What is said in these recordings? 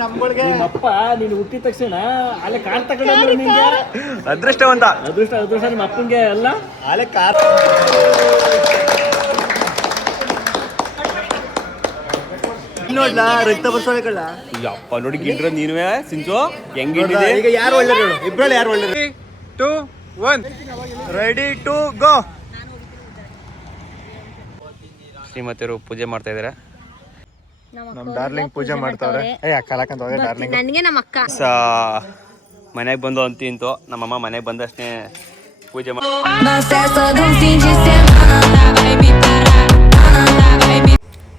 ನಿಮ್ಮಪ್ಪ ನೀನು ಹುಟ್ಟಿದ ತಕ್ಷಣ ಅಲ್ಲೇ ಕಾರ್ ತಗೊಂಡು ನಿಂಗೆ ಅದೃಷ್ಟವಂತ ಅದೃಷ್ಟ ನಿಮ್ಮ ಅಪ್ಪಂಗೆ ಅಲ್ಲ ಅಲ್ಲೇ ಕಾರ್ ನೋಡ್ಲಾ ರಕ್ತ ಬರ್ಸೋಣ ಅಪ್ಪ ನೋಡಿ ಗಿಡ್ರ ನೀನುವೆ ಸಿಂಚು ಹೆಂಗಿಟ್ಟಿದೆ ಈಗ ಯಾರು ಒಳ್ಳೆ ಇಬ್ರಲ್ಲಿ ಯಾರು ಒಳ್ಳೆ 2 1 ರೆಡಿ ಟು ಗೋ ಶ್ರೀಮತಿಯರು ಪೂಜೆ ಮಾಡ್ತಾ ಇದಾರೆ ನಮ್ ಡಾರ್ಲಿಂಗ್ ಪೂಜೆ ಮಾಡ್ತಾವ್ರೆ ಕಲಾಕಂತ ಹೋದ್ರೆ ಡಾರ್ಲಿಂಗ್ ನನಗೆ ನಮ್ಮ ಅಕ್ಕ ಮನೆಗೆ ಬಂದು ಅಂತಿಂತು ನಮ್ಮಮ್ಮ ಮನೆಗೆ ಬಂದಷ್ಟೇ ಪೂಜೆ ಮಾಡಿ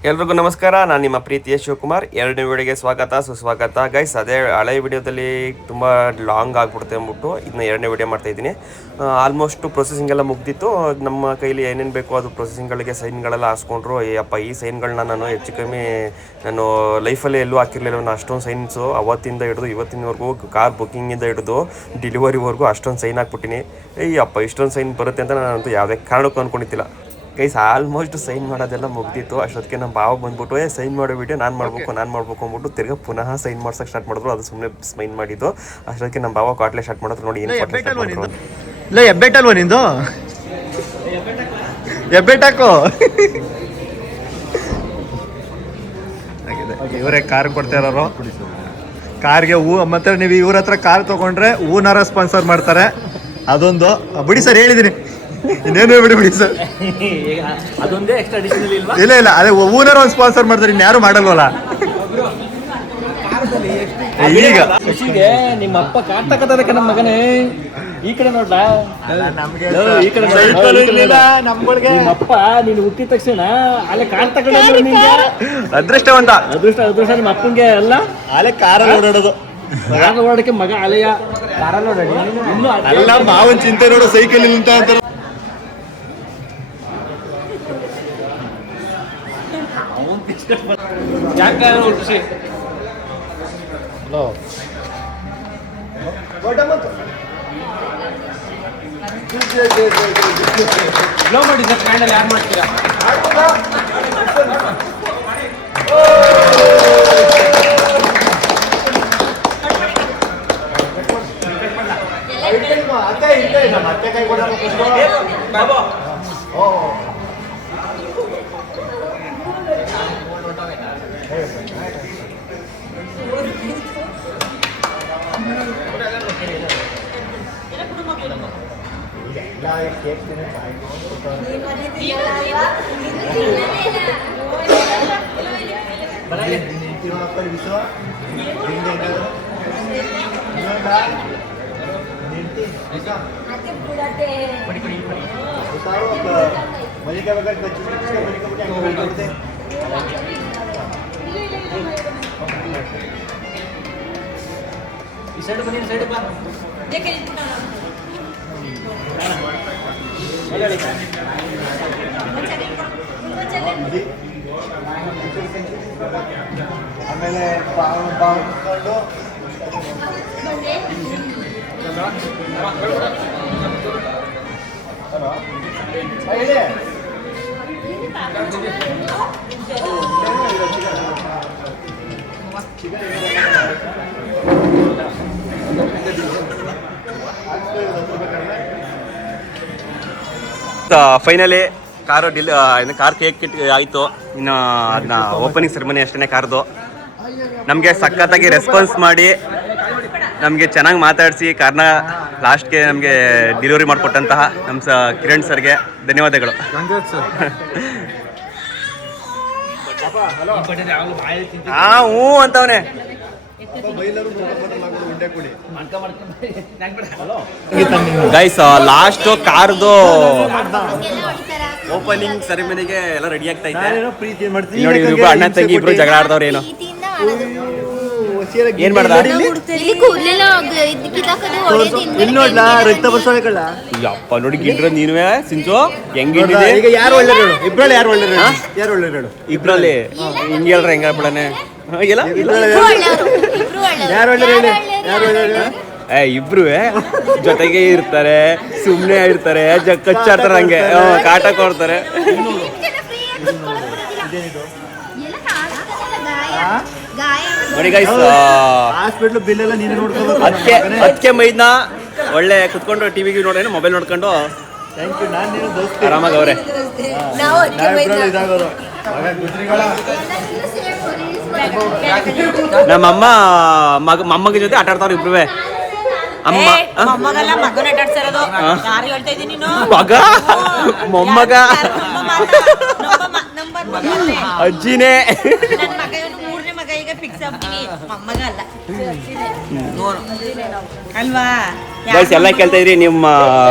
ಎಲ್ರಿಗೂ ನಮಸ್ಕಾರ. ನಾನು ನಿಮ್ಮ ಪ್ರೀತಿಯ ಶಿವಕುಮಾರ್. ಎರಡನೇ ವಿಡಿಯೋಗೆ ಸ್ವಾಗತ ಸುಸ್ವಾಗತ. ಗೈಸ್, ಅದೇ ಹಳೆ ವಿಡಿಯೋದಲ್ಲಿ ತುಂಬ ಲಾಂಗ್ ಆಗಿಬಿಡುತ್ತೆ ಅಂದ್ಬಿಟ್ಟು ಇದನ್ನ ಎರಡನೇ ವಿಡಿಯೋ ಮಾಡ್ತಾಯಿದ್ದೀನಿ. ಆಲ್ಮೋಸ್ಟ್ ಪ್ರೊಸೆಸಿಂಗ್ ಎಲ್ಲ ಮುಗ್ದಿತ್ತು. ನಮ್ಮ ಕೈಲಿ ಏನೇನು ಬೇಕೋ ಅದು ಪ್ರೊಸೆಸಿಂಗ್ಗಳಿಗೆ ಸೈನ್ಗಳೆಲ್ಲ ಹಾಸ್ಕೊಂಡ್ರು. ಅಪ್ಪ ಈ ಸೈನ್ಗಳನ್ನ ನಾನು ಹೆಚ್ಚು ಕಮ್ಮಿ ನಾನು ಲೈಫಲ್ಲಿ ಎಲ್ಲೂ ಹಾಕಿರಲಿಲ್ಲ. ನಾನು ಅಷ್ಟೊಂದು ಸೈನ್ಸು ಅವತ್ತಿಂದ ಹಿಡಿದು ಇವತ್ತಿನವರೆಗೂ ಕಾರ್ ಬುಕ್ಕಿಂಗಿಂದ ಹಿಡಿದು ಡೆಲಿವರಿವರೆಗೂ ಅಷ್ಟೊಂದು ಸೈನ್ ಹಾಕ್ಬಿಟ್ಟಿನಿ. ಅಪ್ಪ ಇಷ್ಟೊಂದು ಸೈನ್ ಬರುತ್ತೆ ಅಂತ ನಾನಂತೂ ಯಾವುದೇ ಕಾರಣಕ್ಕೂ ಅಂದ್ಕೊಂಡಿದ್ದಿಲ್ಲ. ಗೈಸ್, ಆಲ್ಮೋಸ್ಟ್ ಸೈನ್ ಮಾಡೋದೆಲ್ಲ ಮುಗ್ದಿತ್ತು. ಅಷ್ಟೊತ್ತಿಗೆ ನಮ್ಮ ಭಾವ ಬಂದ್ಬಿಟ್ಟು ಸೈನ್ ಮಾಡೋ ವಿಡಿಯೋ ನಾನು ಮಾಡಬೇಕು ಅಂದ್ಬಿಟ್ಟು ತಿರ್ಗಾ ಪುನಃ ಸೈನ್ ಮಾಡ್ಸೋಕೆ ಸ್ಟಾರ್ಟ್ ಮಾಡಿದ್ರು. ಅದು ಸುಮ್ಮನೆ ಸೈನ್ ಮಾಡಿದ್ದು. ಅಷ್ಟೊತ್ತಿಗೆ ನಮ್ಮ ಭಾವ ಕಾಟ್ಲೆ ಸ್ಟಾರ್ಟ್ ಮಾಡಿದ್ರು. ನೋಡಿ ಏನು ಇಲ್ಲ ಎಬ್ಬೆಟ್ಟಲ್ವ ನಿಂದು ಎಬ್ಬೆಟ್ಟಾಕೋ ಇವರೇ ಕಾರ್ ಕೊಡ್ತಾ ಇರೋರು. ಕಾರ್ಗೆ ಹೂ ಮತ್ತೆ ನೀವು ಇವ್ರ ಹತ್ರ ಕಾರ್ ತೊಗೊಂಡ್ರೆ ಹೂನಾರ ಸ್ಪಾನ್ಸರ್ ಮಾಡ್ತಾರೆ. ಅದೊಂದು ಬಿಡಿ ಸರ್, ಹೇಳಿದ್ದೀನಿ. ಇನ್ನೇನು ಬಿಡಿ ಸರ್, ಅದೊಂದೇ ಎಕ್ಸ್ಟ್ರಾ ಅಡಿಷನಲ್ ಇಲ್ವಾ? ಇಲ್ಲ ಅದೇ ಹೂನಾರ ಒಂದು ಸ್ಪಾನ್ಸರ್ ಮಾಡ್ತಾರೆ, ಇನ್ಯಾರು ಮಾಡಲ್ವಲ್ಲ. ಈಗ ನಿಮ್ಮ ಅಪ್ಪ ಕಾರ್ ತಗೋದಕ್ಕೆ ನಮ್ಮ ಮಗನೇ ಈ ಕಡೆ ನೋಡ್ಲಾ, ಈ ಕಡೆ ನಿಮ್ಮಪ್ಪ ನೀನು ಹುಟ್ಟಿದ ತಕ್ಷಣ ಅಲ್ಲೇ ಕಾರ್ ತಗೊಂಡು ನಿಂಗೆ ಅದೃಷ್ಟವಂತ ಅದೃಷ್ಟ ನಿಮ್ಮ ಅಪ್ಪಂಗೆ ಅಲ್ಲ ಅಲ್ಲೇ ಕಾರಲ್ಲಿ ಓಡಾಡೋದು. ಕಾರ್ ಓಡಾಡಕ್ಕೆ ಮಗ ಅಲೆಯ ಕಾರಲ್ಲಿ ಓಡಾಡಿ ಇನ್ನು ಎಲ್ಲ ಮಾವನ್ ಚಿಂತೆ ನೋಡು, ಸೈಕಲ್ ಅಂತ ಅಂತಾರೆ. ಲೋ ಮಾಡಿ ಸರ್, ಫೈನಲ್ ಯಾರು ಮಾಡ್ತೀರಾ? ಈ ಸೈಡ್ ಬನ್ನಿ, ಸೈಡ್ ಬಾ. ಆಮೇಲೆ ಬಾವುಕೊಂಡು ಫೈನಲಿ ಕಾರ್ ಕೇಕ್ ಆಯಿತು. ಇನ್ನು ಅದನ್ನ ಓಪನಿಂಗ್ ಸೆರೆಮನಿ ಅಷ್ಟೇ ಕಾರ್ದು. ನಮಗೆ ಸಖತ್ತಾಗಿ ರೆಸ್ಪಾನ್ಸ್ ಮಾಡಿ ನಮಗೆ ಚೆನ್ನಾಗಿ ಮಾತಾಡಿಸಿ ಕಾರ್ನ ಲಾಸ್ಟ್ಗೆ ನಮಗೆ ಡೆಲಿವರಿ ಮಾಡಿಕೊಟ್ಟಂತಹ ನಮ್ಮ ಕಿರಣ್ ಸರ್ಗೆ ಧನ್ಯವಾದಗಳು. ಹ್ಞೂ ಅಂತವನೇ. ಗೈಸ್, ಲಾಸ್ಟ್ ಕಾರ್ದು ಓಪನಿಂಗ್ ಸೆರೆಮನಿಗೆ ಎಲ್ಲ ರೆಡಿ ಆಗ್ತಾ ಇದ್ದಾರೆ. ನೋಡಿ, ಅಣ್ಣ ತಂಗಿ ಇಬ್ರು ಜಗಳ ಆಡ್ದವ್ರು. ಏನು ಏನ್ ಮಾಡ್ದ? ನೋಡ್ಲಾ ರಕ್ತ ಬರ್ಸೋಣ. ಅಪ್ಪ ನೋಡಿ ಗಿಡ್ರ ನೀನುವೆ ಸಿಂಚು ಹೆಂಗಿಟ್ಟಿದೆ. ಈಗ ಯಾರು ಒಳ್ಳೆ ಇಬ್ರಲ್ಲಿ ಯಾರು ಒಳ್ಳೆ ಯಾರು ಒಳ್ಳೆ ಇಬ್ರಲ್ಲಿ ಹಿಂಗೆ ಹೇಳ್ರ ಹೆಂಗ ಬಿಡನೆ ಇಲ್ಲ ಯಾರು ಒಳ್ಳೆ ಯಾರು ಒಳ್ಳೆ ಇಬ್ರು ಜೊತೆಗೆ ಇರ್ತಾರೆ, ಸುಮ್ಮನೆ ಇರ್ತಾರೆ, ಕಚ್ಚಾಡ್ತಾರೆ, ಹಂಗೆ ಕಾಟ ಕೊಡ್ತಾರೆ. ನೋಡಿ ಗೈಸ್, ಹಾಸ್ಪಿಟ್ಲ್ ಬಿಲ್ ಎಲ್ಲ ನೀನು ನೋಡ್ಕೋಬೇಕು. ಅದಕ್ಕೆ ಮೈದ್ನ ಒಳ್ಳೆ ಕುತ್ಕೊಂಡು ಟಿವಿಗೆ ನೋಡೇನು ಮೊಬೈಲ್ ನೋಡ್ಕೊಂಡು ಥ್ಯಾಂಕ್ ಯು. ನಾನು ನೀನು ದೋಸ್ತಿ ಆರಾಮಾಗಿ ಅವ್ರೆ. ನಾವಿಬ್ರಲ್ಲಿ ಇದಾಗೋದು. ನಮ್ಮಮ್ಮ ಮೊಮ್ಮಗ ಜೊತೆ ಆಟ ಆಡ್ತಾವ್ರು ಇಬ್ರುವೆ. ಅಮ್ಮ ಮಗ ಮೊಮ್ಮಗ ಅಜ್ಜಿನೇ. ಗೈಸ್ ಎಲ್ಲ ಕೇಳ್ತಾ ಇದ್ರಿ ನಿಮ್ಮ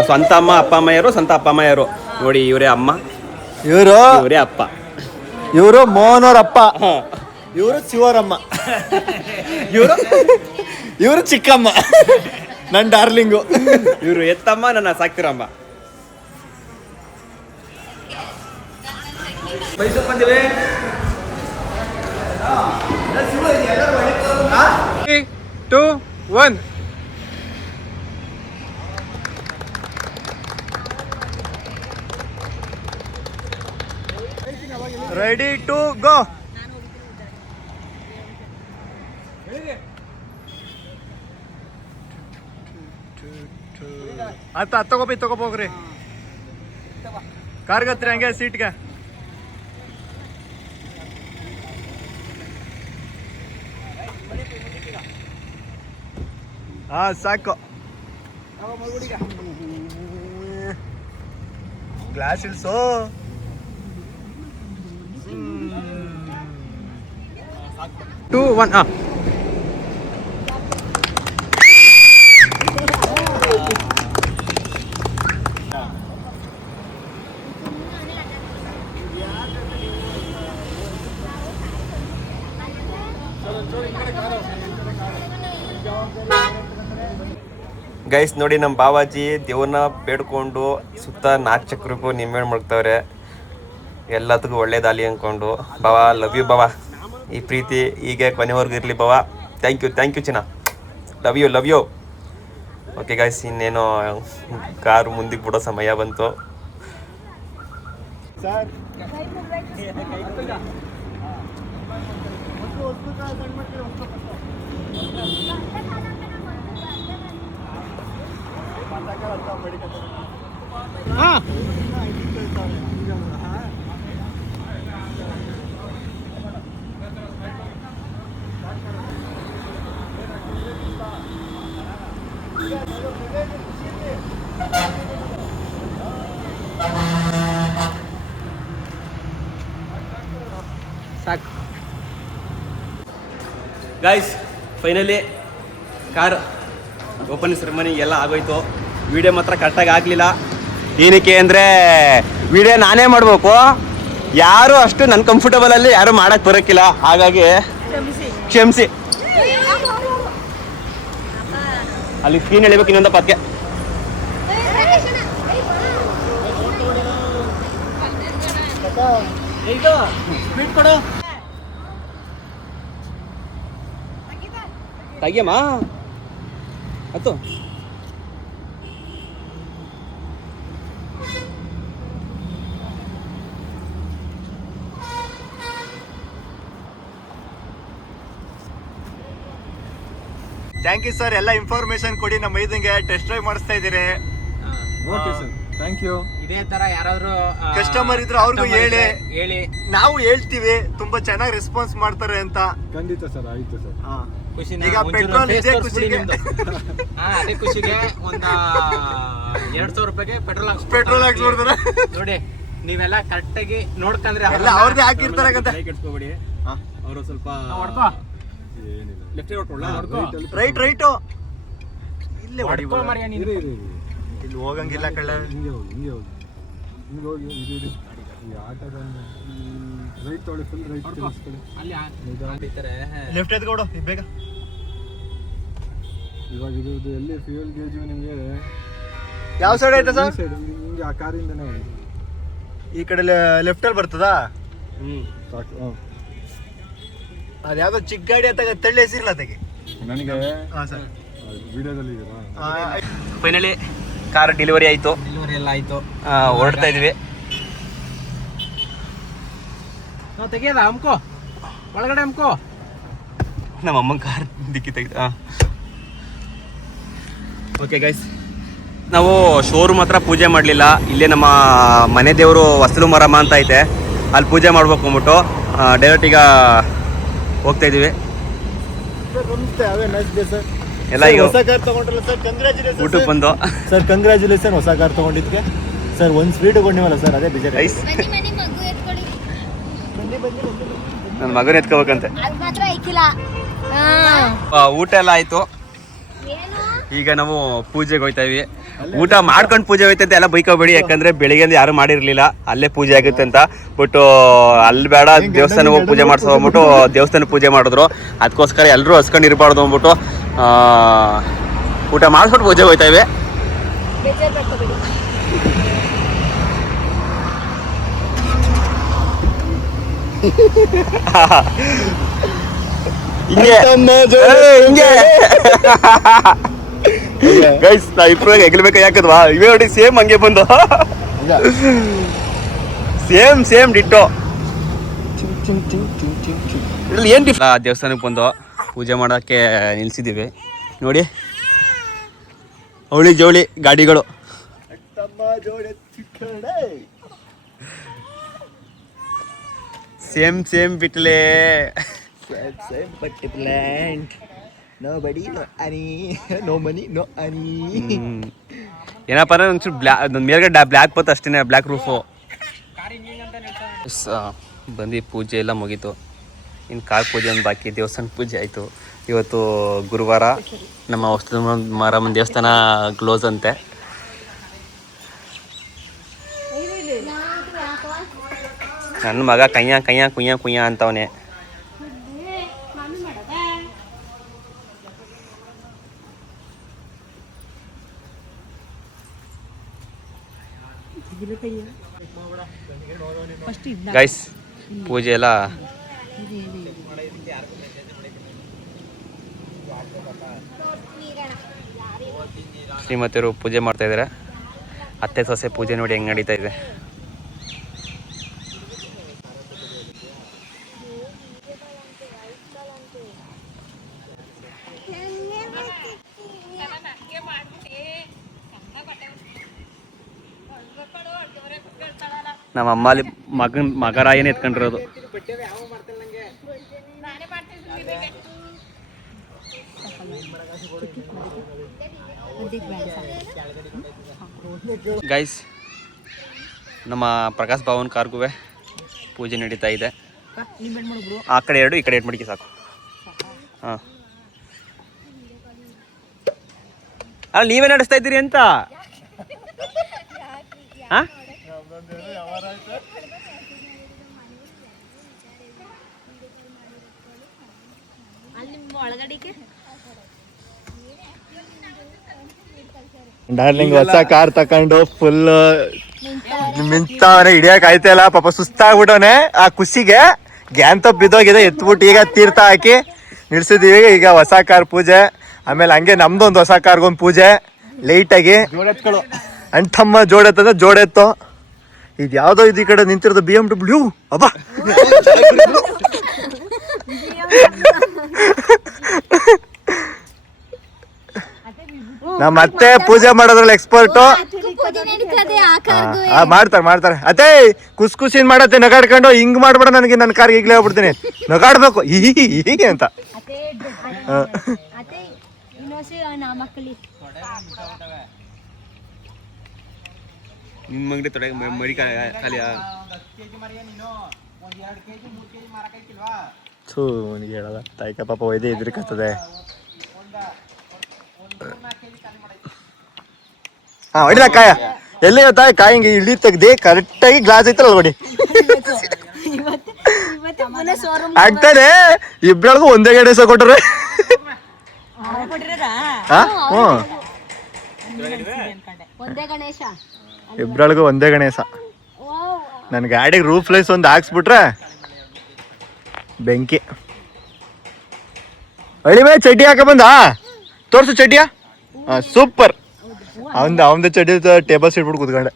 ಸ್ವಂತ ಅಮ್ಮ ಅಪ್ಪ ಅಮ್ಮ ಯಾರು, ಸ್ವಂತ ಅಪ್ಪ ಅಮ್ಮ ಯಾರು? ನೋಡಿ ಇವರೇ ಅಮ್ಮ, ಇವರೇ ಅಪ್ಪ. ಇವರು ಮೋಹನವ್ರಪ್ಪ, ಇವರು ಶಿವರಮ್ಮ, ಇವರು ಚಿಕ್ಕಮ್ಮ, ನನ್ನ ಡಾರ್ಲಿಂಗು. ಇವರು ಎತ್ತಮ್ಮ, ನನ್ನ ಸಾಕ್ತಿರಮ್ಮ. ಮೈಸೂರು ಬಂದಿವೆ. 3, 2, 1. Ready to go. ತಗೋಬೋಗ್ರಿ ಕಾರ್ಗತ್ರಿ ಹಂಗೆ ಸೀಟ್ಗೆ. ಹಾ ಸಾಕು. ಗ್ಲಾಸ್ ಇಳ್ಸೋ. Two one. ಗೈಸ್ ನೋಡಿ, ನಮ್ಮ ಬಾವಾಜಿ ದೇವ್ರನ್ನ ಬೇಡ್ಕೊಂಡು ಸುತ್ತ 4 ಚಕ್ರಕ್ಕೂ ನಿಂಬೆ ಮಾಡ್ತವ್ರೆ. ಎಲ್ಲದಕ್ಕೂ ಒಳ್ಳೇದಾಗಲಿ ಅಂದ್ಕೊಂಡು. ಬಾವಾ ಲವ್ ಯು ಬಾವಾ. ಈ ಪ್ರೀತಿ ಹೀಗೆ ಕೊನೆವರೆಗೂ ಇರಲಿ ಬಾವಾ. ಥ್ಯಾಂಕ್ ಯು ಚಿನ್ನ. Love you. ಓಕೆ ಗೈಸ್, ಇನ್ನೇನೋ ಕಾರು ಮುಂದಕ್ಕೆ ಬಿಡೋ ಸಮಯ ಬಂತು. ಸಾಕು guys, finally car opening ceremony ಎಲ್ಲ ಆಗೋಯ್ತು. ವಿಡಿಯೋ ಮಾತ್ರ ಕರೆಕ್ಟಾಗಿ ಆಗಲಿಲ್ಲ. ಏನಕ್ಕೆ ಅಂದರೆ ವಿಡಿಯೋ ನಾನೇ ಮಾಡಬೇಕು, ಯಾರು ಅಷ್ಟು ನನ್ನ ಕಂಫರ್ಟಬಲಲ್ಲಿ ಯಾರು ಮಾಡೋಕ್ಕೆ ಬರೋಕ್ಕಿಲ್ಲ. ಹಾಗಾಗಿ ಕ್ಷಮಿಸಿ. ಅಲ್ಲಿ ಸ್ಕ್ರೀನ್ ಎಳಿಬೇಕು ಇನ್ನೊಂದು ಪಕ್ಕೆ. ತೆಗಿಯಮ್ಮ ಹತ್ತು. ಥ್ಯಾಂಕ್ ಯು ಸರ್, ಎಲ್ಲ ಇನ್ಫಾರ್ಮೇಶನ್ ಕೊಡಿ. ನಮ್ಮ ಐದಂಗೆ ಟೆಸ್ಟ್ ಡ್ರೈವ್ ಮಾಡಿಸ್ತಾ ಇದ್ದೀರಿ. Okay sir, thank you. ಇದೇ ತರ ಯಾರಾದ್ರೂ ಕಸ್ಟಮರ್ ಇದ್ರೆ ಅವ್ರಿಗೂ ಹೇಳಿ, ನಾವು ಹೇಳ್ತೀವಿ. ತುಂಬಾ ಚೆನ್ನಾಗಿ ರೆಸ್ಪಾನ್ಸ್ ಮಾಡ್ತಾರೆ ಅಂತ. ಖಂಡಿತ ಸರ್, ಆಯ್ತು ಸರ್. ಈಗ ಪೆಟ್ರೋಲ್ ಇದೆ ಖುಷಿಗೆ. ಅದೇ ಖುಷಿಗೆ ಒಂದ 200 ರೂಪಾಯಿಗೆ ಪೆಟ್ರೋಲ್ ಹಾಕ್ಸ್ಬಿಡ್ತಾರೆ ನೋಡಿ. ನೀವೆಲ್ಲ ಕರೆಕ್ಟ್ ಆಗಿ ನೋಡ್ಕಂದ್ರೆ ಎಲ್ಲ ಅವ್ರದೇ ಹಾಕಿರ್ತಾರೆ. ಕೆಡ್ಸ್ಕೊಬೇಡಿ, ಅವರು ಸ್ವಲ್ಪ ರೈಟ್ ಇಲ್ಲೇ ಇಲ್ಲಿ ಹೋಗಂಗಿಲ್ಲ ಕಳ್ಳ. ಹಿಂಗೆ ಹೋಗಿ ಈ ಆಟದ ರೈಟ್ ತೊಗೊಳ್ಳಿ, ಫುಲ್ ರೈಟ್ ತಿರ್ಗಿಸ್ಕೊಳ್ಳಿ. ಲೆಫ್ಟ್ ಎತ್ಕೊಡು ಬೇಗ. ಇವಾಗ ಇದು ಎಲ್ಲಿ ಫ್ಯೂಯಲ್ ಗೇಜು ನಿಮಗೆ ಯಾವ ಸೈಡ್ ಐತೆ ಸರ್? ಸೈಡ್ ನಿಮಗೆ ಆ ಕಾರಿಂದನೇ ಒಂದು ಈ ಕಡೆ ಲೆಫ್ಟ್ ಅಲ್ಲಿ ಬರ್ತದಾ? ಸಾಕು. ಅದ್ಯಾವ್ದೋ ಚಿಕ್ಕ ಗಾಡಿ ಅಂತ ತಳ್ಳಿ ಹೆಸಿರ್ಲ ಅದಕ್ಕೆ ನನಗೆ ವಿಡಿಯೋದಲ್ಲಿ ಫೈನಲಿ ಕಾರ್ ಡೆಲಿವರಿ ಆಯಿತು. ಎಲ್ಲ ಆಯ್ತು, ಹೊರಡ್ತಾ ಇದೀವಿ. ನಾವು ತೆಗಿಯೋದ ಹಮ್ಕೋ ಒಳಗಡೆ ಹಮ್ಕೋ. ನಮ್ಮ ಅಮ್ಮನ ಕಾರ್ ದಿಕ್ಕಿ ತೆಗೆದು ಓಕೆ ಗೈಸ್, ನಾವು ಶೋರೂಮ್ ಹತ್ರ ಪೂಜೆ ಮಾಡಲಿಲ್ಲ. ಇಲ್ಲೇ ನಮ್ಮ ಮನೆ ದೇವರು ವಸಲು ಮರಮ್ಮ ಅಂತ ಐತೆ, ಅಲ್ಲಿ ಪೂಜೆ ಮಾಡ್ಬೇಕು ಅಂದ್ಬಿಟ್ಟು ಡೈರೆಕ್ಟ್ ಈಗ ಹೋಗ್ತಾ ಇದ್ದೀವಿ. ಎಲ್ಲ ಈಗ ಹೊಸ ಕಾರ್ ತಗೊಂಡ್ರಲ್ಲ ಸರ್, ಕಂಗ್ರಾಚುಲೇಷನ್ ಊಟಕ್ಕೆ ಬಂದು ಸರ್. ಕಂಗ್ರಾಚುಲೇಷನ್ ಹೊಸ ಕಾರ್ ತಗೊಂಡಿದ್ಕೆ ಸರ್. ಒಂದು ಸ್ವೀಟ್ ಕೊಂಡಿವಲ್ಲ ಸರ್, ಅದೇ ಬೇಜಾರು. ರೈಸ್ ನನ್ನ ಮಗನ ಎತ್ಕೋಬೇಕಂತೆ. ಊಟ ಎಲ್ಲ ಆಯ್ತು, ಈಗ ನಾವು ಪೂಜೆಗೆ ಹೋಗ್ತಾ ಇವಿ. ಊಟ ಮಾಡ್ಕೊಂಡು ಪೂಜೆ ಹೋಯ್ತಂತೆ ಎಲ್ಲ ಬೈಕೋಬೇಡಿ, ಯಾಕಂದ್ರೆ ಬೆಳಿಗ್ಗೆ ಯಾರು ಮಾಡಿರ್ಲಿಲ್ಲ, ಅಲ್ಲೇ ಪೂಜೆ ಆಗುತ್ತೆ ಅಂತ. ಬಟ್ ಅಲ್ಲಿ ಬೇಡ, ದೇವಸ್ಥಾನಕ್ಕೆ ಹೋಗಿ ಪೂಜೆ ಮಾಡ್ಸೋ ಅಂದ್ಬಿಟ್ಟು ದೇವಸ್ಥಾನ ಪೂಜೆ ಮಾಡಿದ್ರು. ಅದಕ್ಕೋಸ್ಕರ ಎಲ್ಲರೂ ಹಸ್ಕೊಂಡು ಇರಬಾರ್ದು ಅಂದ್ಬಿಟ್ಟು ಊಟ ಮಾಡಿಸ್ಬಿಟ್ಟು ಪೂಜೆ ಹೋಗ್ತಾ ಇವಿ. ಹಿಂಗೆ ಗೈಸ್, ನಾ ಇಬ್ರು ಹೆಗ್ಲ್ಬೇಕ ಯಾಕದ್ವಾ, ಇವೇ ನೋಡಿ ಸೇಮ್ ಹಂಗೆ ಬಂದು ಸೇಮ್ ಡಿಟ್ಟೋ. ಇದ್ರಲ್ಲಿ ಏನ್ ದೇವಸ್ಥಾನಕ್ಕೆ ಬಂದು ಪೂಜೆ ಮಾಡೋಕ್ಕೆ ನಿಲ್ಸಿದ್ದೀವಿ ನೋಡಿ. ಅವಳಿ ಜವಳಿ ಗಾಡಿಗಳು, ಸೇಮ್ ಬಿಟ್ಲೆ. ಏನಪ್ಪ ಅಂದ್ರೆ ಒಂಚೂರು ಮೇಲ್ಗಡೆ ಬ್ಲ್ಯಾಕ್ ಬತ್ತು ಅಷ್ಟೇ, ಬ್ಲ್ಯಾಕ್ ರೂಫು. ಬಂದು ಪೂಜೆ ಎಲ್ಲ ಮುಗೀತು. ಇನ್ನು ಕಾರ್ ಪೂಜೆ ಒಂದು ಬಾಕಿ, ದೇವಸ್ಥಾನ ಪೂಜೆ ಆಯಿತು. ಇವತ್ತು ಗುರುವಾರ, ನಮ್ಮ ವಸ್ತು ಮಾರಮ್ಮನ ದೇವಸ್ಥಾನ ಕ್ಲೋಸ್ ಅಂತೆ. ನನ್ನ ಮಗ ಕುಯ್ಯ ಅಂತವನೇ. ಗೈಸ್, ಪೂಜೆ ಎಲ್ಲ ಶ್ರೀಮತಿಯವರು ಪೂಜೆ ಮಾಡ್ತಾ ಇದ್ದಾರೆ. ಅತ್ತೆ ಸೊಸೆ ಪೂಜೆ ನೋಡಿ ಹೆಂಗ್ ನಡೀತಾ ಇದೆ. ನಮ್ಮ ಅಮ್ಮಲ್ಲಿ ಮಗರಾಯನೇ ಎತ್ಕೊಂಡಿರೋದು. ಗೈಸ್, ನಮ್ಮ ಪ್ರಕಾಶ್ ಭವನ್ ಕಾರ್ಗೂ ಪೂಜೆ ನಡೀತಾ ಇದೆ. ಆ ಕಡೆ 2 ಈ ಕಡೆ 2 ಮಡಿಕೆ ಸಾಕು. ಹಾಂ, ಅಲ್ಲಿ ನೀವೇ ನಡೆಸ್ತಾ ಇದ್ದೀರಿ ಅಂತ. ಹಾಂ, ಡಾರ್ಲಿಂಗ್ ಹೊಸ ಕಾರ್ ತಕೊಂಡು ಫುಲ್ ಮಿಂಚಾವನೆ, ಹಿಡಿಯಕ್ ಆಯ್ತಲ್ಲ ಪಾಪ, ಸುಸ್ತಾಗ್ಬಿಟ್ಟವನೆ. ಆ ಖುಷಿಗೆ ಗ್ಯಾಂತ ಬಿದ್ದೋಗಿದೆ, ಎತ್ಬಿಟ್ಟು ಈಗ ತೀರ್ಥ ಹಾಕಿ ನಿಲ್ಸಿದೀವಿ. ಈಗ ಹೊಸ ಕಾರ್ ಪೂಜೆ, ಆಮೇಲೆ ಹಂಗೆ ನಮ್ದೊಂದು ಹೊಸ ಕಾರ್ಗೊಂದು ಪೂಜೆ ಲೈಟಾಗಿ. ಅಂಟಮ್ಮ ಜೋಡೆತ್ತದ ಜೋಡೆತ್ತು. ಇದು ಯಾವ್ದೋ ಇದು ಈ ಕಡೆ ನಿಂತಿರೋದು BMW. ಅಬ್ಬಾ, ನಮ್ಮ ಅತ್ತೆ ಪೂಜೆ ಮಾಡೋದ್ರಲ್ಲಿ ಎಕ್ಸ್ಪರ್ಟು. ಮಾಡ್ತಾರೆ ಅದೇ ಖುಷಿನ್ ಮಾಡತ್ತೆ, ನಗಾಡ್ಕೊಂಡು ಹಿಂಗ್ ಮಾಡ್ಬೇಡ ನನಗೆ, ನನ್ನ ಕಾರ್ಗೆ ಈಗಲೇ ಹೋಗ್ಬಿಡ್ತೀನಿ, ನಗಾಡ್ಬೇಕು ಹೀಗೆ ಅಂತ. ನಿಮ್ಮ ಅಂಗಡಿ ತೊಡೆ ಮರಿ ಖಾಲಿ. ಹೇಳಲ್ಲ ತಾಯ್ಕ ಪಾಪ ಒಯ್ದೆ ಇದ್ರಿಕತ್ತದೆ. ಹಾ, ಹೊಡಿದ ಕಾಯ ಎಲ್ಲಿ ತಾಯಿ ಕಾಯಿ ಹಿಂಗೆ ಇಳಿ ತೆಗ್ದಿ ಕರೆಕ್ಟಾಗಿ ಗ್ಲಾಸ್ ಐತಲ್ಲ ನೋಡಿ ಆಗ್ತಾನೆ. ಇಬ್ರೊಳಗು ಒಂದೇ ಗಣೇಶ ಕೊಟ್ರೆ. ಇಬ್ರೊಳಗು ಒಂದೇ ಗಣೇಶ. ನನ್ನ ಗಾಡಿಗೆ ರೂಫ್ ಲೈಸ್ ಒಂದು ಹಾಕ್ಸ್ಬಿಟ್ರೆ ಬೆಂಕಿ. ಅಳಿ ಮೇ ಚಡ್ಡಿ ಹಾಕ ಬಂದ, ತೋರ್ಸು ಚಡ್ಡಿಯ. ಸೂಪರ್. ಅವಂದು ಚಡ್ಡಿ ಟೇಬಲ್ ಸೀಟ್ ಬಿಟ್ಟು ಕೂತ್ಕೊಂಡೆ.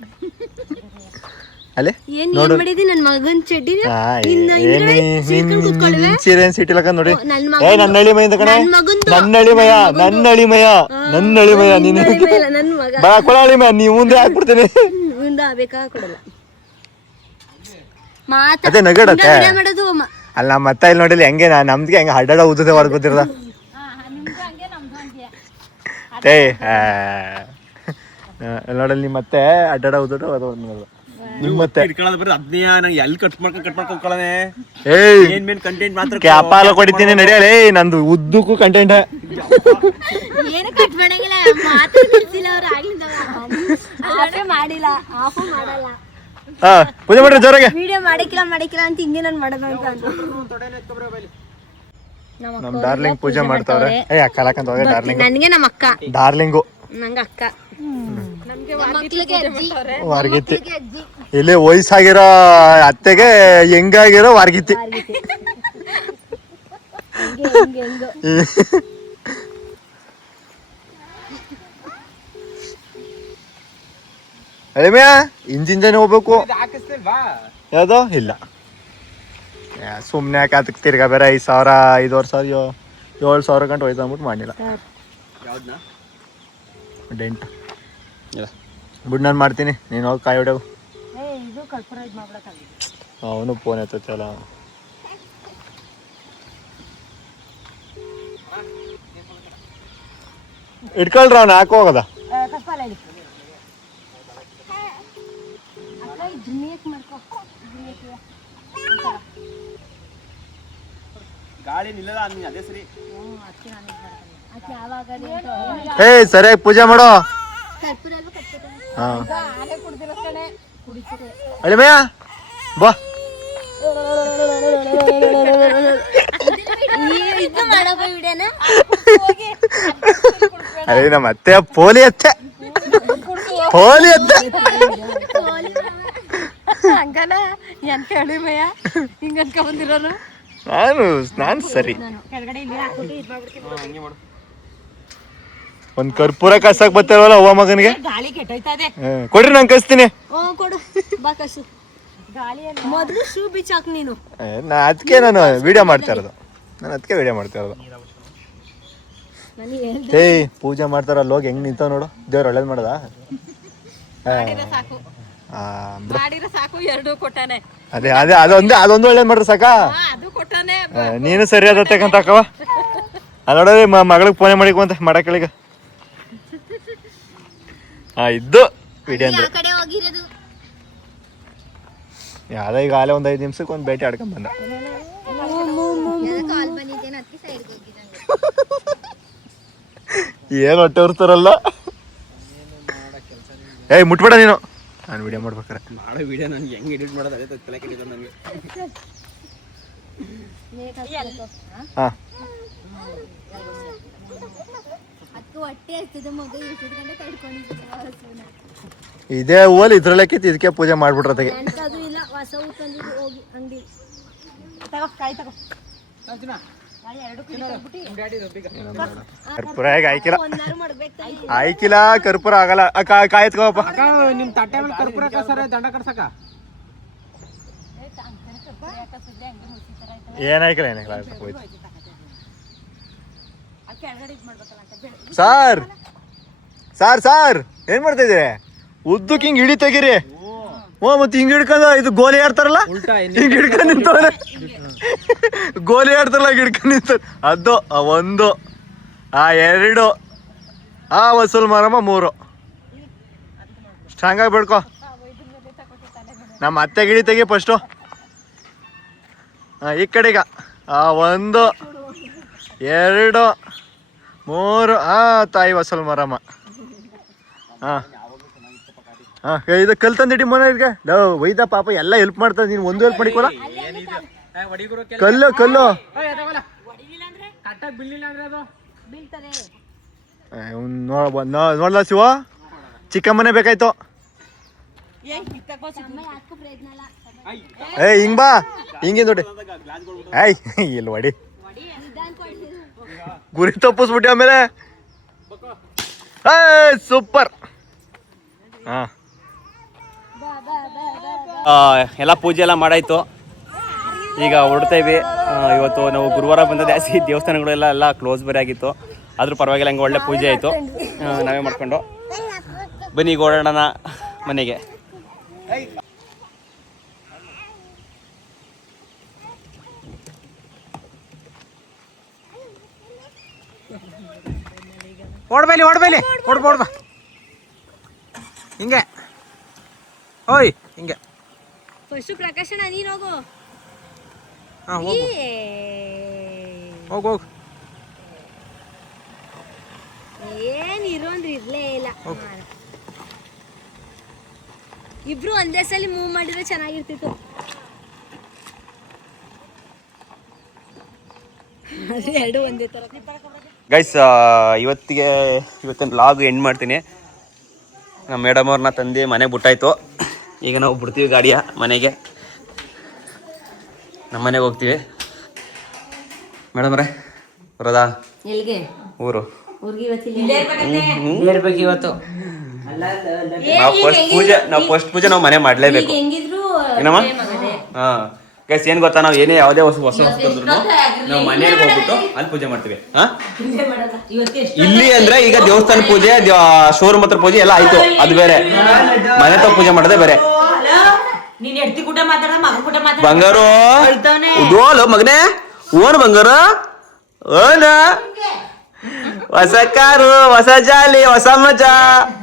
ಅಲ್ಲಿ ಏನ್ ನೋಡು ಮಾಡಿದಿ ನನ್ ಮಗನ್ ಚಡ್ಡಿ ಸೀರೆ ಸಿಟಿಲಕ ನೋಡಿ ನನ್ ನನ್ನ ಹಳ್ಳಿ ಮೈಯಿಂದ ಕಣೆ ನನ್ನ ಹಳ್ಳಿ ಮಯ ನೀನು ನನ್ ಮಗ ಬಾ ಕೊಡಳಿ ಮಯ ನೀವು ಮುಂದೆ ಹಾಕ್ಬಿಡ್ತೀನಿ ಮುಂದ ಬೇಕಾ ಕೊಡಲ್ಲ ಅದೇ ನಗಡತ್ತೆ ಮಾಡೋದು ಅಲ್ಲ ನಮ್ಮ ಅತ್ತ ಇಲ್ಲಿ ನೋಡಿಲ್ಲ ಹೆಂಗೆ ನಮ್ಗೆ ಹೆಂಗೆ ಹಡ್ಡಾಡ ಉದ್ದದೆ ಹೊರಗೋದಿರದ ಏ ನೋಡಲ್ಲಿ ನಿಮ್ಮ ಮತ್ತೆ ಅಡ್ಡಾಡ ಉದ್ದದ ಅದು ನಿಮ್ಮ ಮತ್ತೆ ಎಲ್ಲಿ ಕಟ್ ಮಾಡ್ಕೊಂಡು ಏಯ್ ಏನ್ ಮೇನ್ ಕಂಟೆಂಟ್ ಮಾತ್ರ ಕ್ಯಾಪಾಲ ಕೊಡಿತೀನಿ ನಡೆಯಲೇ ನಂದು ಉದ್ದಕ್ಕೂ ಕಂಟೆಂಟ್ ಏನು ಕಟ್ ಮಾಡಂಗಿಲ್ಲ ಮಾತಾಡ್ತಿಲ್ಲ ಅವ್ರು ಆಗ್ಲಿಂದ ಆಫೇ ಮಾಡಿಲ್ಲ ಆಫು ಮಾಡಲ್ಲ ಹಾ ಪೂಜೆ ಮಾಡ್ರಿ ಜೋರಾಗೆ ವಿಡಿಯೋ ಮಾಡಿಕಿಲ್ಲ ಅಂತ ಹಿಂಗೆ ನಾನು ಮಾಡೋದು ಅಂತ ನಮ್ ಡಾರ್ಲಿಂಗ್ ಪೂಜೆ ಮಾಡ್ತಾವ್ರೆ ಏ ಅಕ್ಕಲಕ್ಕಂತ ಹೋದ್ರೆ ಡಾರ್ಲಿಂಗ್ ನನ್ಗೆ ನಮ್ಮ ಅಕ್ಕ ಡಾರ್ಲಿಂಗು ನಂಗ ಅಕ್ಕ ವಾರ್ಗಿತ್ತಿ ಇಲ್ಲಿ ವಯಸ್ಸಾಗಿರೋ ಅತ್ತೆಗೆ ಹೆಂಗಾಗಿರೋ ವಾರ್ಗಿತ್ತಿ ಅಳಿಮ್ಯಾ ಇಂಜಿನ್ ಹೋಗ್ಬೇಕು ಯಾವ್ದೋ ಇಲ್ಲ ಸುಮ್ಮನೆ ಯಾಕೆ ಅದಕ್ಕೆ ತಿರ್ಗಾ ಬೇರೆ 5,000 5,500 7,000 ಗಂಟೆ ಹೋಯ್ತು ಅಂದ್ಬಿಟ್ಟು ಮಾಡಿಲ್ಲ ಡೆಂಟ್ ಬಿಡು ನಾನು ಮಾಡ್ತೀನಿ ನೀನು ಹೋಗಿ ಕಾಯಿ ಹೊಡೆವು ಅವನು ಫೋನ್ ಎತ್ತಲ್ಲ ಇಟ್ಕೊಳ್ರ ಅವ್ನು ಹಾಕೋ ಹೋಗದ ಗಾಳಿ ನಿಲ್ಲಲ್ಲ ಅದೇ ಸರಿ ಏ ಸರಿಯಾಗಿ ಪೂಜೆ ಮಾಡೋ ಹಾ ಅಳಿಮಯ್ಯ ಬಾ ಅದೇ ನಮ್ಮ ಅತ್ತೆ ಪೋಲಿ ಅತ್ತೆ ಹಂಗಲ್ಲ ಏನ್ ಕೇಳಿಮಯ್ಯ ಹಿಂಗ ಅನ್ಕ ಬಂದಿರೋರು ನಾನು ಸರಿ ಒಂದ್ ಕರ್ಪೂರ ಕಸಕ್ ಬರ್ತಾರಲ್ಲ ಅವ್ವ ಮಗನಿಗೆ ಗಾಳಿ ಕೆಟ್ಟೋಯ್ತದೆ ಕೊಡ್ರಿ ನಾನು ಕಳಿಸ್ತೀನಿ ಕೊಡು ಬಾ ಕಸು ಮೊದಲು ಶೂ ಬಿಚ್ಚಾಕ್ ನೀನು ಅದಕ್ಕೆ ನಾನು ವಿಡಿಯೋ ಮಾಡ್ತಾ ಇರೋದು ಏಯ್ ಪೂಜೆ ಮಾಡ್ತಾರಲ್ಲ ಹೋಗಿ ಹೆಂಗ್ ನಿಂತಾವ ನೋಡು ದೇವ್ರು ಒಳ್ಳೇದ್ ಮಾಡದ ಸಾಕು ಎರಡು ಕೊಟ್ಟಾನೆ ಅದೇ ಅದೊಂದು ಒಳ್ಳೇದ್ ಮಾಡ್ರಿ ಸಾಕ ಅದು ಕೊಟ್ಟಾನೆ ನೀನು ಸರಿಯಾದ ತಕಂತಾಕವ ನೋಡ್ರಿ ಮಗಳಿಗೆ ಫೋನ್ ಮಾಡಿಕೊಂತ ಮಾಡಕ್ಕಳಿಗ ಇದ್ದು ವಿಡಿಯೋ ಅಂದ್ರೆ ಕಡೆ ಹೋಗಿರೋದು ಯಾವ್ದ ಈಗ ಆಲೆ ಒಂದ್ 5 ನಿಮಿಷಕ್ಕೆ ಒಂದು ಭೇಟಿ ಆಡ್ಕೊಂಡ್ ಬಂದ ಏನ್ ಹೊಟ್ಟೆ ಉರ್ತಾರಲ್ಲ ಏಯ್ ಮುಟ್ಬೇಡ ನೀನು ನಾನು ವಿಡಿಯೋ ಮಾಡ್ಬೇಕಾರೆ ಮಾಡೋ ವಿಡಿಯೋ ನನಗೆ ಹೆಂಗ್ ಎಡಿಟ್ ಮಾಡೋದು ಅದೇ ತಲೆ ಕೆಟ್ಟಿದೆ ನನಗೆ ಹಾ ಇದೇ ಹೂವಲ್ಲಿ ಇದ್ರಲ್ಲಕ್ಕಿತ್ತು ಇದಕ್ಕೆ ಪೂಜೆ ಮಾಡ್ಬಿಟ್ರತೆಗೆ ಕರ್ಪೂರ ಹೇಗೆ ಆಯ್ಕಿಲ್ಲ ಕರ್ಪೂರ ಆಗಲ್ಲ ಕಾಯಿ ಎತ್ಕೋಪ್ಪ ನಿಮ್ ತಟ್ಟೆ ಮೇಲೆ ಕರ್ಪೂರ ಕಸರ ದಂಡ ಕಡ್ಸಕ ಏನಾಯ್ಕಲ್ಲ ಹೋಯ್ತು ಸಾರ್ ಏನ್ ಮಾಡ್ತಾ ಇದ್ದೀರಿ ಉದ್ದಕ್ಕೆ ಹಿಂಗ್ ಹಿಡಿ ತೆಗೀರಿ ಮತ್ತೆ ಹಿಂಗ್ ಹಿಡ್ಕೊಂಡ ಇದು ಗೋಲಿ ಆಡ್ತಾರಲ್ಲ ಹಿಂಗ್ ಹಿಡ್ಕೊಂಡ್ ನಿಂತವ್ರೆ ಗೋಲಿ ಆಡ್ತಾರಲ್ಲ ಹಿಡ್ಕೊಂಡ್ ನಿಂತ ಅದು ಒಂದು 2 ವಸೂಲ್ ಮಾರಮ್ಮ 3 ಸ್ಟ್ರಾಂಗ್ ಆಗಿ ಬಿಡ್ಕೊ ನಮ್ಮ ಅತ್ತೆ ಗಿಡಿ ತೆಗಿ ಫಸ್ಟು ಈ ಕಡೆಗ 1 2 3 ತಾಯಿ ವಸೂಲ್ ಮಾರಮ್ಮ ಇದು ಕಲ್ ತಂದಿಟ್ಟಿ ಮನೆ ಈಗ ವೈದ ಪಾಪ ಎಲ್ಲ ಹೆಲ್ಪ್ ಮಾಡ್ತಾರೆ ನೀನು ಒಂದು ಹೆಲ್ಪ್ ಮಾಡಿಕೊಲ್ಲ ಕಲ್ಲು ನೋಡ್ಲ ಶಿವ ಚಿಕ್ಕ ಮನೆ ಬೇಕಾಯ್ತು ಹಿಂಗ್ ಬಾ ಹಿಂಗೆ ನೋಡಿ ಇಲ್ಲಿ ಹೊಡಿ ಗುರಿ ತಪ್ಪಿಸ್ಬಿಟ್ಟಿ ಆಮೇಲೆ ಸೂಪರ್ ಎಲ್ಲ ಪೂಜೆ ಎಲ್ಲ ಮಾಡಾಯಿತು. ಈಗ ಹೊರಡ್ತೇವೆ. ಇವತ್ತು ನಾವು ಗುರುವಾರ ಬಂದ ಜಾಸ್ತಿ ದೇವಸ್ಥಾನಗಳೆಲ್ಲ ಕ್ಲೋಸ್ ಬೇರೆ ಆಗಿತ್ತು. ಆದರೂ ಪರವಾಗಿಲ್ಲ, ಹಂಗೆ ಒಳ್ಳೆ ಪೂಜೆ ಆಯಿತು. ನಾವೇ ಮಾಡ್ಕೊಂಡು ಬನ್ನಿ ಈಗ ಓಡಾಡೋಣ ಮನೆಗೆ. ಓಡ್ಬೈಲಿ ಓಡ್ಬಾ ಹಿಂಗೆ. ಓಯ್ ಹಿಂಗೆ. ಫಸ್ಟ್ ಪ್ರಕಾಶನ ನೀನ್ ಹೋಗು. ಹಾ ಹೋಗು. ಏನ್ ಇರೋನ್ರಿ ಇರ್ಲೇ ಇಲ್ಲ. ಇಬ್ರು ಒಂದೇ ಸಲ ಮೂವ್ ಮಾಡಿದ್ರೆ ಚೆನ್ನಾಗಿರ್ತಿತ್ತು. ಎರಡು ಒಂದೇ ತರ. ಗೈಸ್, ಇವತ್ತಿನ ಲಾಗ್ ಎಂಡ್ ಮಾಡ್ತೀನಿ. ನಮ್ಮ ಮೇಡಮ್ ಅವ್ರನ್ನ ತಂದು ಮನೆಗೆ ಬಿಟ್ಟಾಯ್ತು. ಈಗ ನಾವು ಬಿಡ್ತೀವಿ ಗಾಡಿಯ ಮನೆಗೆ. ನಮ್ಮ ಮನೆಗೆ ಹೋಗ್ತೀವಿ. ಮೇಡಮ್ರೆ ಬರೋದಾ? ಎಲ್ಲಿಗೆ? ಊರು. ಇವತ್ತು ನಾವು ಫಸ್ಟ್ ಪೂಜೆ ನಾವು ಮನೆ ಮಾಡಲೇಬೇಕು. ಏನಮ್ಮ? ಹಾಂ ಗೈಸ್, ಏನು ಗೊತ್ತಾ, ನಾವು ಏನೇ ಯಾವುದೇ ಹೊಸ ತಂದ್ರು ನಾವು ಮನೆಗೆ ಹೋಗ್ಬಿಟ್ಟು ಅಲ್ಲಿ ಪೂಜೆ ಮಾಡ್ತೀವಿ. ಹಾಂ, ಇಲ್ಲಿ ಅಂದ್ರೆ ಈಗ ದೇವಸ್ಥಾನ ಪೂಜೆ, ಶೋರೂಮ್ ಹತ್ರ ಪೂಜೆ ಎಲ್ಲ ಆಯ್ತು, ಅದು ಬೇರೆ. ಮನೆ ತಗ ಪೂಜೆ ಮಾಡೋದೇ ಬೇರೆ. ಬಂಗಾರು ಉದೋಲು ಮಗನೇ, ಓನ್ ಬಂಗಾರು ಓನ. ಹೊಸ ಕಾರು, ಹೊಸ ಜಾಲಿ, ಹೊಸ ಮಜಾ.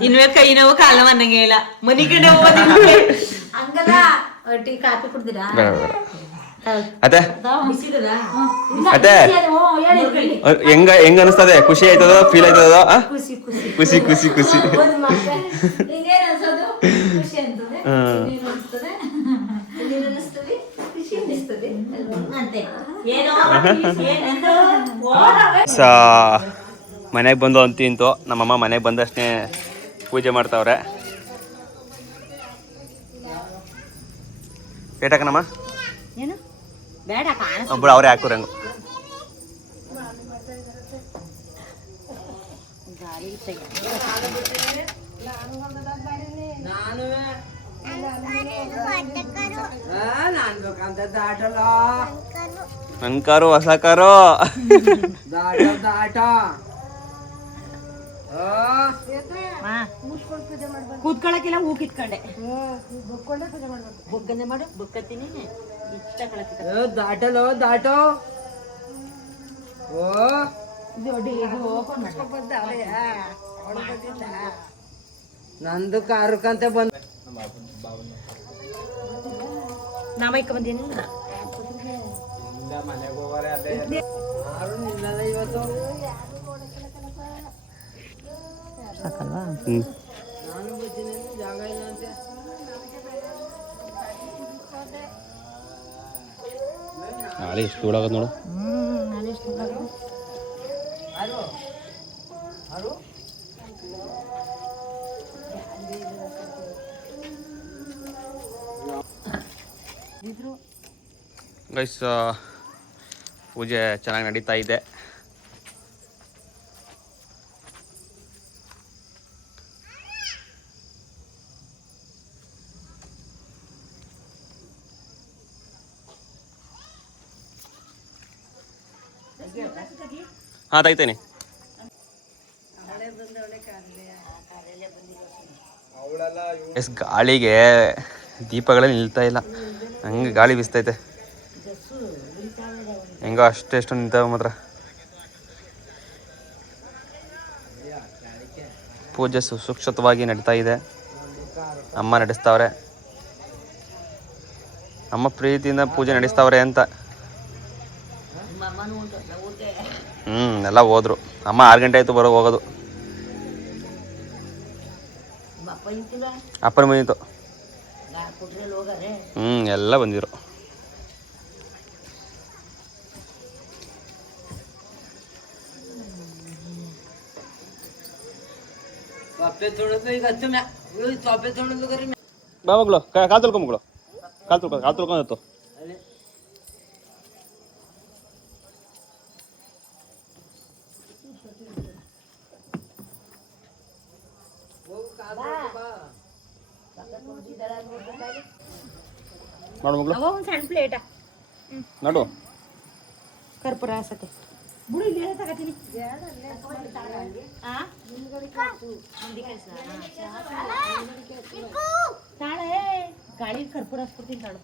ಇನ್ವೇ ಕೈ ನೋವು ಕಾಲ ಮನೆಗೆ ಇಲ್ಲ ಮನಿ ಕಡೆ ಹಂಗಲ್ಲ. ಟೀ ಕಾಫಿ ಕುಡ್ದಿರಾ? ಅತ್ತೆ ಅತ್ತೆ ಹೆಂಗ ಅನಿಸ್ತದೆ? ಖುಷಿ ಆಯ್ತದ? ಫೀಲ್ ಆಯ್ತದ? ಖುಷಿ ಖುಷಿ ಖುಷಿ. ಮನೆಗೆ ಬಂದು ಅಂತಿಂತು. ನಮ್ಮಮ್ಮ ಮನೆಗೆ ಬಂದಷ್ಟೇ ಪೂಜೆ ಮಾಡ್ತಾವ್ರೆ. ಏಟಾಕನಮ್ಮ ಒಬ್ಬಳು ಅವರೇ ಹಾಕೋರು ಹೆಂಗು. ನನ್ ಕಾರು, ಹೊಸ ಕಾರು. ಕೂತ್ಕೊಳಕಿಲ್ಲ, ಹೂ ಕಿತ್ಕೊಂಡೆ ಬುಕ್ಕನೆ ಮಾಡು. ಬುಕ್ಕತ್ತೀನಿ ದಾಟೋ ನಂದು ಕಾರುಕಂತ ಬಂದ ನಾಮೈಕ ಬಂದೇನಿ. ಇವತ್ತು ಸಾಕಲ್ವಾ? ನಾನು ಬರ್ತೀನಿ, ಜಾಗ ಇಲ್ಲ ಅಂತ. ನಾಳೆ ಎಷ್ಟು ಓಡಾಗದು ನೋಡು. ನಾಳೆ ಎಷ್ಟು ಗೈಸ್, ಪೂಜೆ ಚೆನ್ನಾಗಿ ನಡೀತಾ ಇದೆ. ಹಾಂ, ತೆಗಿತೇನೆ. ಎಸ್, ಗಾಳಿಗೆ ದೀಪಗಳೇ ನಿಲ್ತಾ ಇಲ್ಲ, ಹಂಗೆ ಗಾಳಿ ಬೀಸ್ತೈತೆ. ಹೆಂಗೋ ಅಷ್ಟೆಷ್ಟು ನಿಂತಾವ ಮಾತ್ರ. ಪೂಜೆ ಸುಕ್ಷಿತವಾಗಿ ನಡೀತಾ ಇದೆ. ಅಮ್ಮ ನಡೆಸ್ತಾವ್ರೆ. ಅಮ್ಮ ಪ್ರೀತಿಯಿಂದ ಪೂಜೆ ನಡೆಸ್ತಾವ್ರೆ ಅಂತ. ಎಲ್ಲ ಹೋದ್ರು. ಅಮ್ಮ 6 ಗಂಟೆ ಆಯ್ತು ಹೋಗೋದು. ಅಪ್ಪನ ಬಂದಿತ್ತು. ಎಲ್ಲ ಬಂದಿದ್ರು. ಬಾ ಮಗಳು, ಕಾಲು ತೊಳ್ಕೊ ಮಗಳು, ಕಾಲು ತೊಳ್ಕೊಂಡು. ನೋಡು ಮಗಳು ಅವ ಒಂದ್ ಸಣ್ಣ ಪ್ಲೇಟ ನೋಡು ಕರ್ಪೂರ ಹಾಸಕ್ಕೆ ಬಿಡು ಇಲ್ಲಿ ತಗತೀನಿ ತಾಳೆ ಗಾಳಿ ಕರ್ಪೂರ ಹಾಸ್ಬಿಡ್ತೀನಿ ತಾಳು